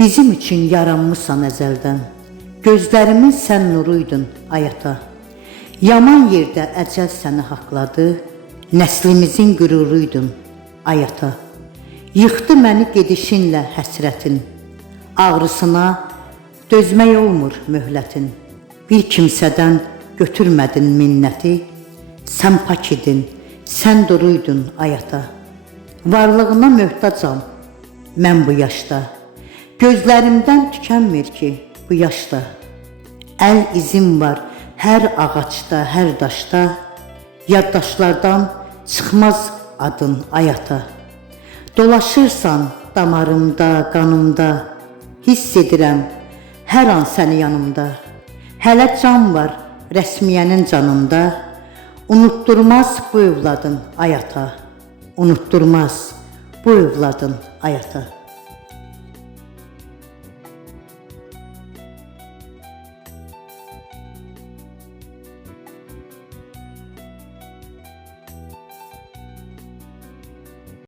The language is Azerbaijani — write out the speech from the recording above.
Bizim üçün yaranmışsan əzəldən, gözlərimin sən nuruydun ay ata. Yaman yerdə əcəl səni haqladı, nəslimizin qüruruydun ay ata. Yıxdı məni gedişinlə həsrətin, ağrısına dözmək olmur möhlətin. Bir kimsədən götürmədin minnəti, sən pak idin, sən duruydun ay ata. Varlığına möhtacam mən bu yaşda, gözlərimdən tükənmir ki bu yaşda. Əl izim var hər ağaçda, hər daşda, yaddaşlardan çıxmaz adın ay ata. Dolaşırsan damarımda, qanımda, hiss edirəm hər an səni yanımda. Hələ can var rəsmiyənin canında, unutturmaz bu övladın ay ata. Unutturmaz bu övladın ay ata.